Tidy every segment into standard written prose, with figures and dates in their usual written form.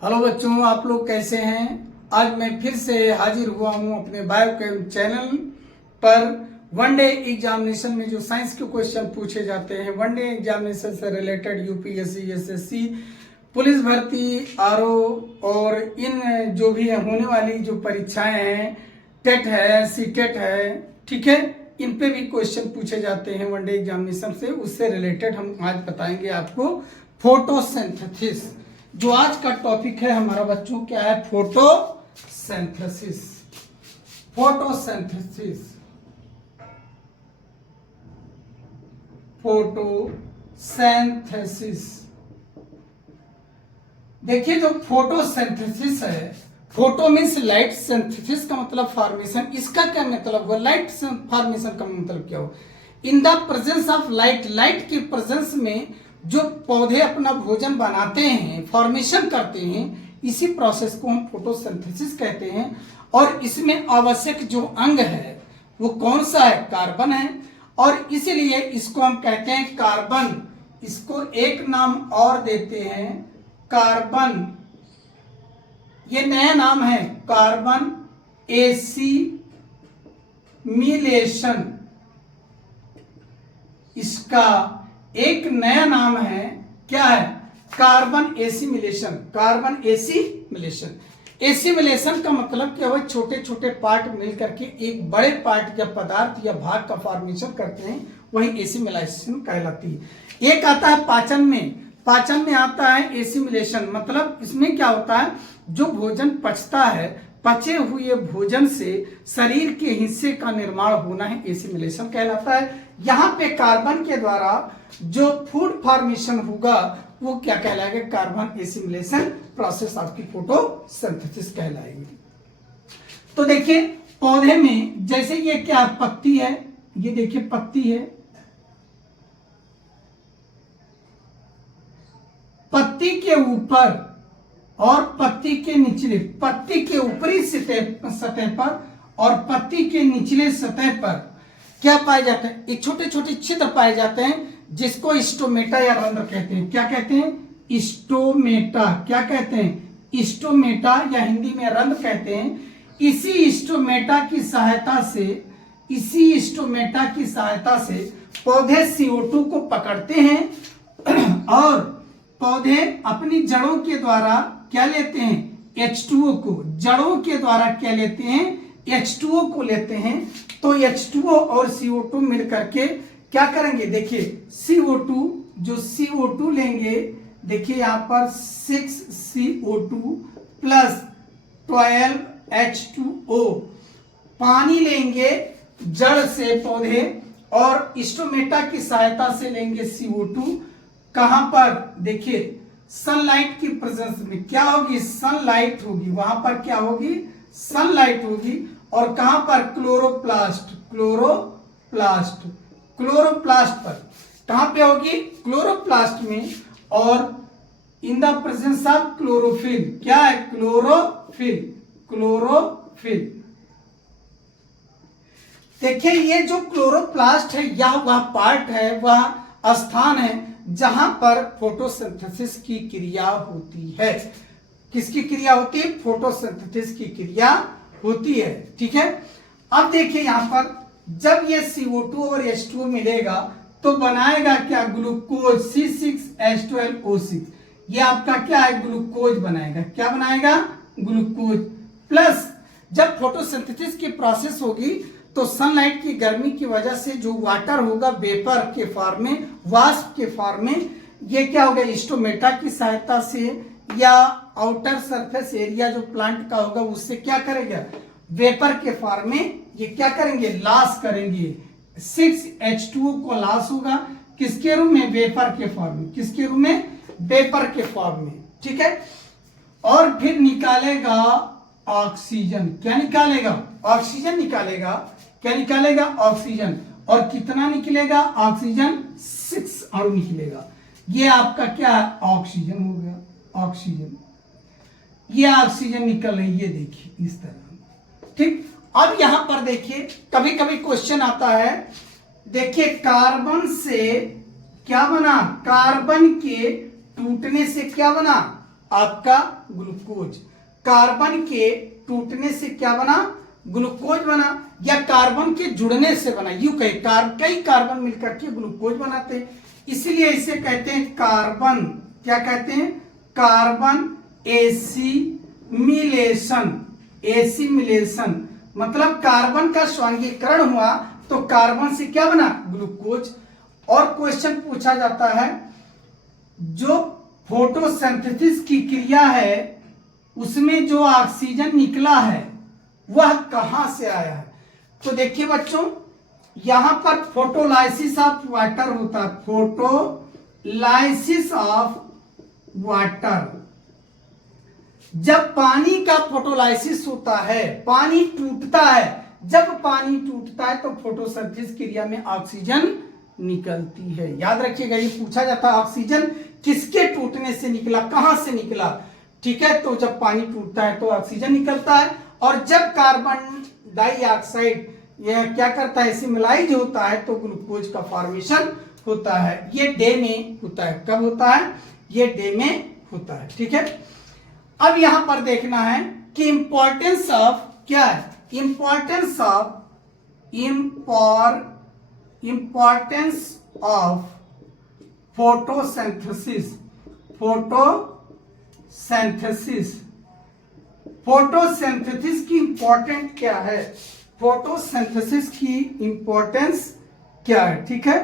Hello बच्चों, आप लोग कैसे हैं। आज मैं फिर से हाजिर हुआ हूं अपने बायोकेम चैनल पर। वनडे एग्जामिनेशन में जो साइंस के क्वेश्चन पूछे जाते हैं, वनडे एग्जामिनेशन से रिलेटेड यूपीएससी, एसएससी, पुलिस भर्ती, आरओ और इन जो भी होने वाली जो परीक्षाएं हैं, टेट है, सीटेट है, ठीक है, इन पे भी क्वेश्चन पूछे जाते हैं वनडे एग्जामिनेशन से। उससे रिलेटेड हम आज बताएंगे आपको फोटोसिंथेसिस। जो आज का टॉपिक है हमारा बच्चों, क्या है? फोटोसिंथेसिस। Photosynthesis, photosynthesis. देखिए, जो फोटोसिंथेसिस है, फोटो मीन्स लाइट, सिंथेसिस का मतलब फॉर्मेशन। इसका क्या मतलब हुआ? लाइट फॉर्मेशन का मतलब क्या हुआ? In the presence of light, light की प्रेजेंस में जो पौधे अपना भोजन बनाते हैं, फॉर्मेशन करते हैं, इसी प्रोसेस को हम फोटोसिंथेसिस कहते हैं। और इसमें आवश्यक जो अंग है वो कौन सा है? कार्बन है। और इसीलिए इसको हम कहते हैं कार्बन। इसको एक नाम और देते हैं कार्बन। ये नया नाम है कार्बन एसिमिलेशन। इसका एक नया नाम है, क्या है? Carbon assimilation. Carbon assimilation. Assimilation का मतलब क्या हुआ? छोटे छोटे पार्ट मिलकर के एक बड़े पार्ट या पदार्थ या भाग का फॉर्मेशन करते हैं, वही एसिमिलेशन कहलाती है। एक आता है पाचन में। पाचन में आता है एसिमिलेशन। मतलब इसमें क्या होता है? जो भोजन पचता है, पचे हुए भोजन से शरीर के हिस्से का निर्माण होना है, एसिमिलेशन कहलाता है। यहाँ पे कार्बन के द्वारा जो फूड फॉर्मेशन होगा वो क्या कहलाएगा? कार्बन एसिमिलेशन प्रोसेस आपकी फोटोसिंथेसिस कहलाएगी। तो देखिए, पौधे में जैसे ये क्या पत्ती है, ये देखिए पत्ती है। पत्ती के ऊपर और पत्ती के निचले, पत्ती के ऊपरी सतह पर और पत्ती के निचले सतह पर क्या पाए जाते हैं? एक छोटे छोटे छिद्र पाए जाते हैं, जिसको स्टोमेटा या रंध्र कहते हैं। क्या कहते हैं? स्टोमेटा। क्या कहते हैं? स्टोमेटा या हिंदी में रंध्र कहते हैं। इसी स्टोमेटा की सहायता से पौधे CO2 को पकड़ते हैं और पौधे अपनी जड़ों के द्वारा क्या लेते हैं? H2O को। जड़ों के द्वारा क्या लेते हैं? H2O को लेते हैं। तो H2O और CO2 मिलकर के क्या करेंगे? देखिए, CO2, जो CO2 लेंगे, देखिए यहां पर 6CO2 प्लस 12H2O। पानी लेंगे जड़ से पौधे और स्टोमेटा की सहायता से लेंगे CO2। कहां पर? देखिए, सनलाइट की प्रेजेंस में क्या होगी? सनलाइट होगी। वहां पर क्या होगी? सनलाइट होगी। और कहां पर? क्लोरोप्लास्ट। क्लोरोप्लास्ट पर कहां पे होगी? क्लोरोप्लास्ट में। और in the presence of chlorophyll. क्या है? क्लोरोफिल। देखिए, ये जो क्लोरोप्लास्ट है, यह वह पार्ट है, वह स्थान है जहां पर फोटोसिंथेसिस की क्रिया होती है। किसकी क्रिया होती है? फोटोसिंथेसिस की क्रिया होती है। ठीक है। अब देखिए, यहां पर जब ये CO2 और H2O मिलेगा तो बनाएगा क्या? Glucose, C6H12O6। ये आपका क्या है? ग्लूकोज बनाएगा। क्या बनाएगा? ग्लूकोज। प्लस जब फोटोसिंथेसिस की प्रोसेस होगी तो सनलाइट की गर्मी की वजह से जो वाटर होगा वेपर के फॉर्म में, वाष्प के फॉर्म में, ये क्या होगा? स्टोमेटा की सहायता से या आउटर सरफेस एरिया जो प्लांट का होगा उससे क्या करेगा? वेपर के फॉर्म में ये क्या करेंगे? लॉस करेंगे। 6H2O को लॉस होगा किसके रूप में? वेपर के फॉर्म में। किसके रूप में? वेपर के फॉर्म में। ठीक है। और फिर निकालेगा ऑक्सीजन। क्या निकालेगा? ऑक्सीजन निकालेगा। क्या निकालेगा? ऑक्सीजन। और कितना निकलेगा? ऑक्सीजन 6 अणु निकलेगा। ये आपका क्या है? ऑक्सीजन हो गया। ऑक्सीजन, ये ऑक्सीजन निकल रही है, देखिए इस तरह। ठीक। अब यहां पर देखिए, कभी कभी क्वेश्चन आता है, देखिए कार्बन से क्या बना? कार्बन के टूटने से क्या बना? आपका ग्लूकोज। कार्बन के टूटने से क्या बना? ग्लूकोज बना, या कार्बन के जुड़ने से बना, यूं कहे कई कार्बन मिलकर के ग्लूकोज बनाते हैं, इसलिए इसे कहते हैं कार्बन, क्या कहते हैं? Carbon assimilation. एसिमिलेशन मतलब कार्बन का स्वांगीकरण हुआ तो कार्बन से क्या बना? ग्लूकोज। और क्वेश्चन पूछा जाता है, जो फोटोसिंथेसिस की क्रिया है उसमें जो ऑक्सीजन निकला है वह कहां से आया है? तो देखिए बच्चों, यहां पर फोटोलाइसिस ऑफ वाटर होता है, फोटोलाइसिस ऑफ वाटर। जब पानी का फोटोलाइसिस होता है, पानी टूटता है, जब पानी टूटता है तो फोटोसिंथेसिस क्रिया में ऑक्सीजन निकलती है। याद रखिएगा, ये पूछा जाता है ऑक्सीजन किसके टूटने से निकला, कहां से निकला? ठीक है, तो जब पानी टूटता है तो ऑक्सीजन निकलता है, और जब कार्बन डाइऑक्साइड यह क्या करता है, सिमिलाइज होता है तो ग्लूकोज का फॉर्मेशन होता है। ये डे में होता है। कब होता है? ये डे में होता है। ठीक है, अब यहां पर देखना है कि इंपॉर्टेंस ऑफ क्या है? Importance of photosynthesis. फोटोसिंथेसिस की इंपॉर्टेंट क्या है? फोटोसिंथेसिस की इंपॉर्टेंस क्या है? ठीक है,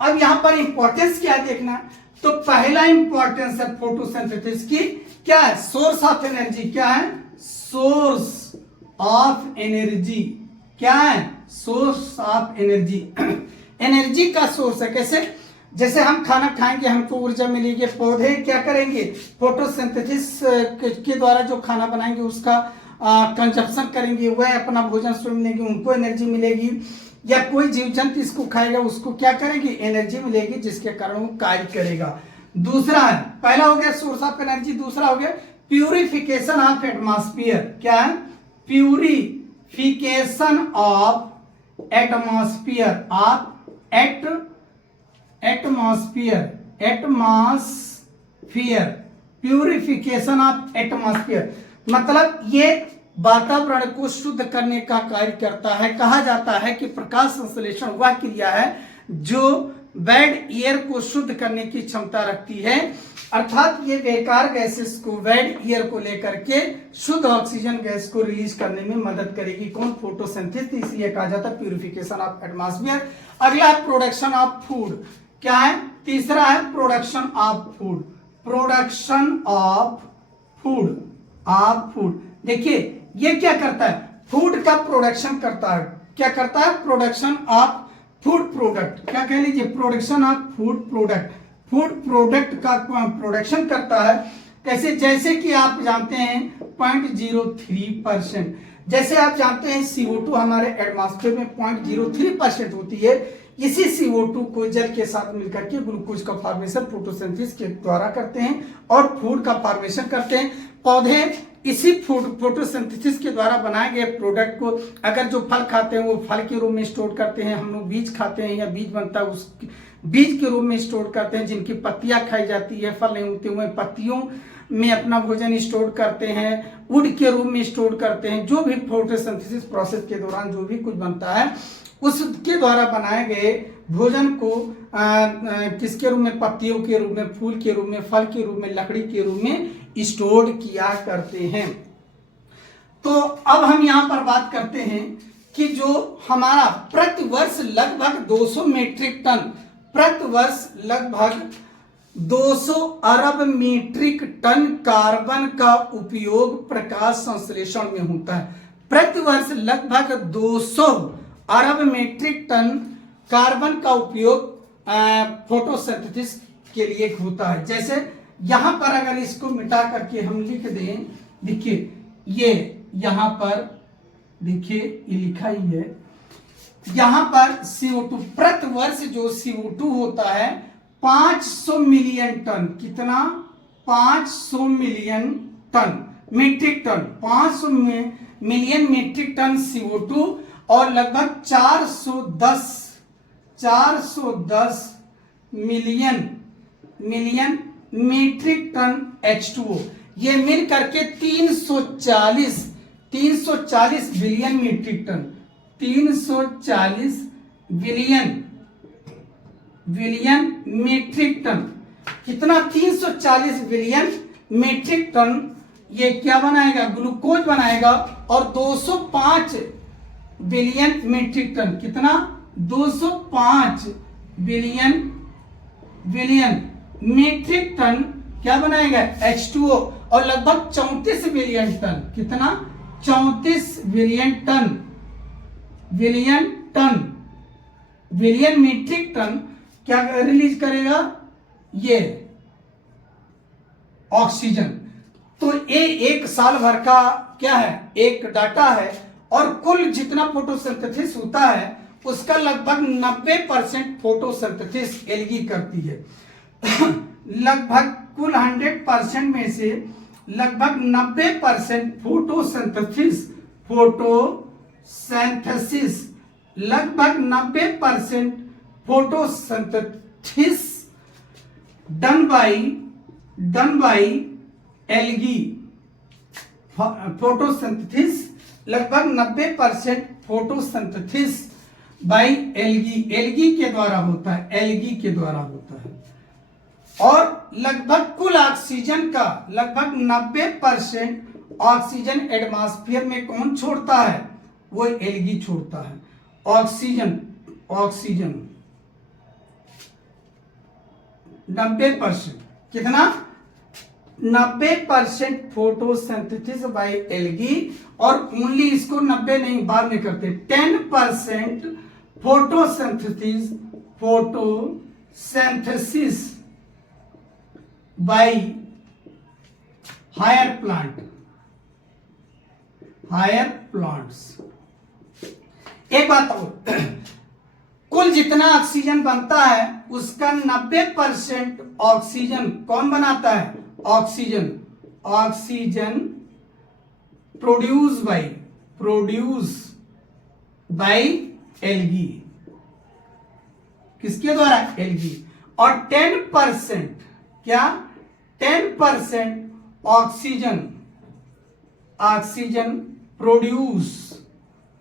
अब यहां पर इंपॉर्टेंस क्या है देखना। तो पहला इंपॉर्टेंस है फोटोसिंथेसिस की क्या है? Source of energy. क्या है? Source of energy. क्या है? Source of energy. एनर्जी का सोर्स है। कैसे? जैसे हम खाना खाएंगे हमको ऊर्जा मिलेगी, पौधे क्या करेंगे? फोटोसिंथेसिस के द्वारा जो खाना बनाएंगे उसका कंजप्शन करेंगे, वह अपना भोजन स्वयं लेंगे, उनको एनर्जी मिलेगी। या कोई जीव जंतु इसको खाएगा, उसको क्या करेगी? एनर्जी मिलेगी, जिसके कारण वो कार्य करेगा। दूसरा है, पहला हो गया सोर्स ऑफ एनर्जी, दूसरा हो गया प्यूरिफिकेशन ऑफ एटमॉस्फेयर। क्या है? Purification of atmosphere, atmosphere, purification of atmosphere मतलब ये वातावरण को शुद्ध करने का कार्य करता है। कहा जाता है कि प्रकाश संश्लेषण वह क्रिया है जो बैड एयर को शुद्ध करने की क्षमता रखती है, अर्थात ये बेकार गैसेस को, बैड एयर को लेकर के शुद्ध ऑक्सीजन गैस को रिलीज करने में मदद करेगी। कौन? फोटोसिंथेसिस। इसलिए कहा जाता है प्यूरिफिकेशन ऑफ एटमॉस्फेयर। अगला है प्रोडक्शन ऑफ फूड। क्या है? तीसरा है production of food. Production of food. देखिए ये क्या करता है? फूड का प्रोडक्शन करता है। क्या करता है? Production of food product. क्या कह लीजिए? Production of food product. Food product का प्रोडक्शन करता है। कैसे? जैसे कि आप जानते हैं 0.03%। जैसे आप जानते हैं CO2 हमारे एटमॉस्फेयर में 0.03% होती है। इसी CO2 को जल के साथ मिलकर के ग्लूकोज का फॉर्मेशन फोटोसिंथेसिस के द्वारा करते हैं और फूड का फॉर्मेशन करते हैं। पौधे इसी फोटोसिंथेसिस के द्वारा बनाए गए प्रोडक्ट को, अगर जो फल खाते हैं वो फल के रूप में स्टोर करते हैं, हम लोग बीज खाते हैं या बीज बनता है उस बीज के रूप में स्टोर करते हैं, जिनकी पत्तियां खाई जाती है, फल नहीं होते हुए पत्तियों में अपना भोजन स्टोर करते हैं, वुड के रूप में स्टोर करते हैं। जो भी फोटोसिंथेसिस प्रोसेस के दौरान जो भी कुछ बनता है उसके द्वारा बनाए गए भोजन को किसके रूप में? पत्तियों के रूप में, फूल के रूप में, फल के रूप में, लकड़ी के रूप में स्टोर किया करते हैं। तो अब हम यहां पर बात करते हैं कि जो हमारा प्रतिवर्ष लगभग 200 मीट्रिक टन, प्रतिवर्ष लगभग 200 अरब मीट्रिक टन कार्बन का उपयोग प्रकाश संश्लेषण में होता है। प्रतिवर्ष लगभग 200 अरब मीट्रिक टन कार्बन का उपयोग फोटोसिंथेसिस के लिए होता है। जैसे यहां पर अगर इसको मिटा करके हम लिख दें, देखिए ये यहां पर देखिए ये लिखा ही है, यहां पर CO2 प्रतिवर्ष जो CO2 होता है 500 मिलियन टन। कितना? 500 million ton, metric ton, 500 million metric ton CO2 और लगभग 410 मिलियन मीट्रिक टन H2O। ये मिल करके 340 billion metric ton, 340 billion metric ton. कितना? 340 बिलियन मीट्रिक टन ये क्या बनाएगा? ग्लूकोज बनाएगा। और 205 बिलियन मीट्रिक टन, कितना? 205 बिलियन मीट्रिक टन क्या बनाएगा? H2O। और लगभग 34 बिलियन टन, कितना? 34 बिलियन मीट्रिक टन क्या रिलीज करेगा? ये ऑक्सीजन। तो ये एक साल भर का क्या है? एक डाटा है। और कुल जितना फोटोसिंथेसिस होता है उसका लगभग 90% फोटोसिंथेसिस एल्गी करती है। लगभग कुल 100% में से लगभग 90% फोटोसिंथेसिस लगभग 90% photosynthesis done by algae. Photosynthesis लगभग 90% फोटोसिंथेसिस बाय एल्गी के द्वारा होता है। और लगभग कुल ऑक्सीजन का लगभग 90% ऑक्सीजन एटमॉस्फेयर में कौन छोड़ता है? वो एल्गी छोड़ता है। ऑक्सीजन 90%, कितना? 90% फोटोसिंथेसिस बाय एल्गी। और ओनली इसको 90 नहीं, बाद में करते, 10% फोटोसिंथेसिस बाय हायर प्लांट्स। एक बात और, कुल जितना ऑक्सीजन बनता है उसका 90% ऑक्सीजन कौन बनाता है? Oxygen produce by algae. किसके द्वारा? एल्गी। और 10% क्या? 10% oxygen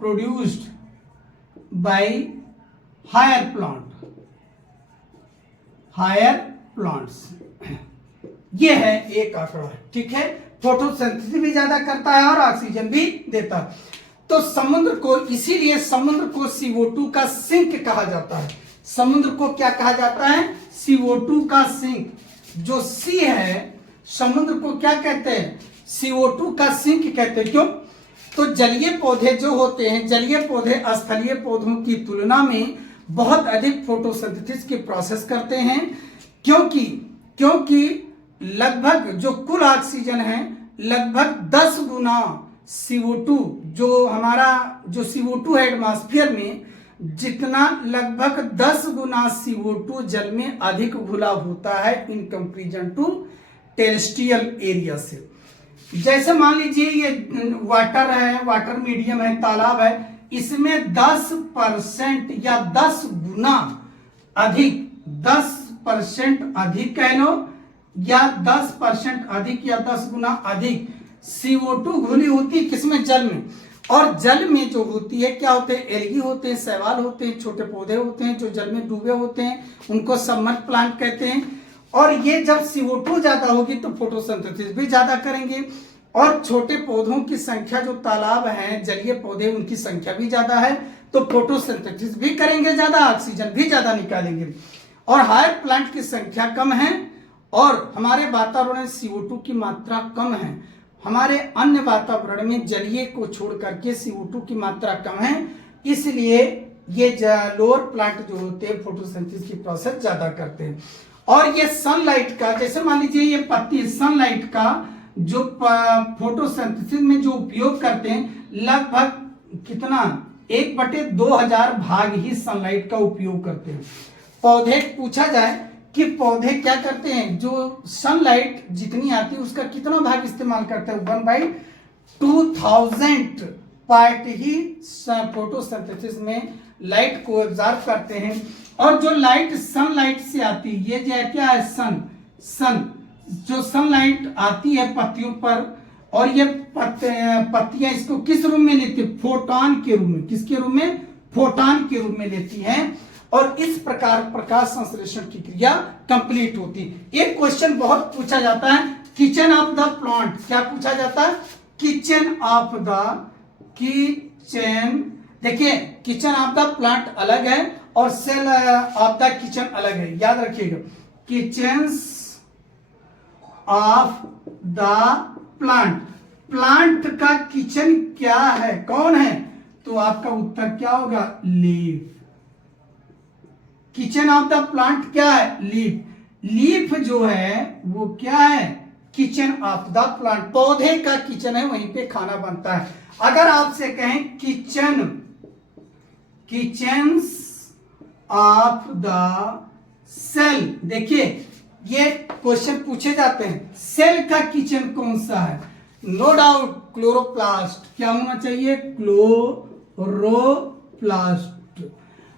produced by higher plants. ये है एक आंकड़ा, ठीक है। फोटोसिंथेसिस भी ज्यादा करता है और ऑक्सीजन भी देता है। तो समुद्र को, इसीलिए समुद्र को CO2 का सिंक कहा जाता है। समुद्र को क्या कहा जाता है? CO2 का सिंक। जो सी है, समुद्र को क्या कहते हैं? CO2 का सिंक कहते हैं। क्यों? तो जलीय पौधे जो होते हैं, जलीय पौधे स्थलीय पौधों की तुलना में बहुत अधिक फोटोसिंथेसिस की प्रोसेस करते हैं। क्योंकि लगभग जो कुल ऑक्सीजन है लगभग 10 गुना CO2, जो हमारा जो CO2 है एटमॉस्फेयर में, जितना लगभग 10 गुना CO2 जल में अधिक घुला होता है in comparison to terrestrial area से। जैसे मान लीजिए ये वाटर है, वाटर मीडियम है, तालाब है, इसमें 10% या 10 गुना अधिक, 10% अधिक कह लो, या 10% अधिक या 10 गुना अधिक CO2 घुली होती है। किसमें? जल में। और जल में जो होती है क्या होते हैं? एल्गी होते हैं, शैवाल होते हैं, छोटे पौधे होते हैं जो जल में डूबे होते हैं, उनको सबमर्ज प्लांट कहते हैं। और ये जब CO2 ज्यादा होगी तो फोटोसिंथेसिस भी ज्यादा करेंगे। और छोटे पौधों की संख्या, जो तालाब हैं, जलीय पौधे, उनकी संख्या भी ज्यादा है तो फोटोसिंथेसिस भी करेंगे ज्यादा, ऑक्सीजन भी ज्यादा निकालेंगे। और हायर प्लांट की संख्या कम है और हमारे वातावरण में CO2 की मात्रा कम है। हमारे अन्य वातावरण में जलीय को छोड़ करके CO2 की मात्रा कम है, इसलिए ये लोअर प्लांट जो होते हैं फोटोसिंथेसिस की प्रोसेस ज्यादा करते हैं। और ये सनलाइट का, जैसे मान लीजिए ये पत्ती, सनलाइट का जो फोटोसिंथेसिस में जो उपयोग करते हैं, लगभग कितना? 1/2000 भाग ही सनलाइट का उपयोग करते हैं। पौधे पूछा जाए कि पौधे क्या करते हैं, जो सनलाइट जितनी आती है उसका कितना भाग इस्तेमाल करते हैं? 1/2000 पार्ट ही फोटोसिंथेसिस में लाइट को एब्जॉर्ब करते हैं। और जो लाइट सनलाइट से आती है, ये जो क्या है, सन, जो सनलाइट आती है पत्तियों पर और ये पत्तियां इसको किस रूप में लेती है? फोटोन के रूप में। किसके रूप में? फोटोन के रूप में लेती हैं और इस प्रकार प्रकाश संश्लेषण की क्रिया कंप्लीट होती है। एक क्वेश्चन बहुत पूछा जाता है, किचन ऑफ द प्लांट। क्या पूछा जाता है? किचन ऑफ देखिए किचन ऑफ द प्लांट अलग है और सेल ऑफ द किचन अलग है, याद रखिएगा। किचन्स ऑफ द प्लांट का किचन क्या है, कौन है? तो आपका उत्तर क्या होगा? Leaf. Kitchen of the plant क्या है? लीफ जो है वो क्या है? Kitchen of the plant. पौधे का किचन है, वहीं पे खाना बनता है। अगर आपसे कहें किचन्स ऑफ द सेल, देखिए ये क्वेश्चन पूछे जाते हैं, सेल का किचन कौन सा है? No doubt chloroplast. क्या होना चाहिए? क्लोरोप्लास्ट।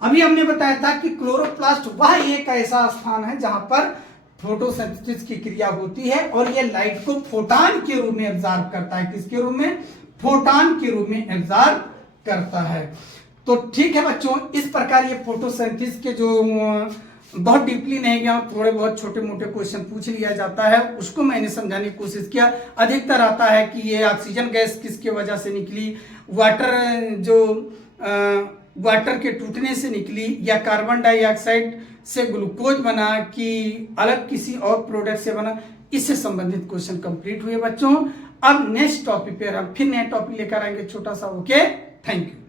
अभी हमने बताया था कि क्लोरोप्लास्ट वह एक ऐसा स्थान है जहां पर फोटोसिंथेसिस की क्रिया होती है और ये लाइट को फोटॉन के रूप में एब्जॉर्ब करता है। किसके रूप में? फोटॉन के रूप में एब्जॉर्ब करता है। तो ठीक है बच्चों, इस प्रकार ये फोटोसिंथेसिस के जो बहुत डीपली नहीं गया, थोड़े बहुत छोटे मोटे क्वेश्चन पूछ लिया जाता है, उसको मैंने समझाने की कोशिश किया। अधिकतर आता है कि ये ऑक्सीजन गैस किसके वजह से निकली, वाटर के टूटने से निकली, या कार्बन डाइऑक्साइड से ग्लूकोज बना, कि अलग किसी और प्रोडक्ट से बना। इससे संबंधित क्वेश्चन कंप्लीट हुए बच्चों। अब नेक्स्ट टॉपिक पे हम फिर नया टॉपिक लेकर आएंगे छोटा सा। Okay, thank you.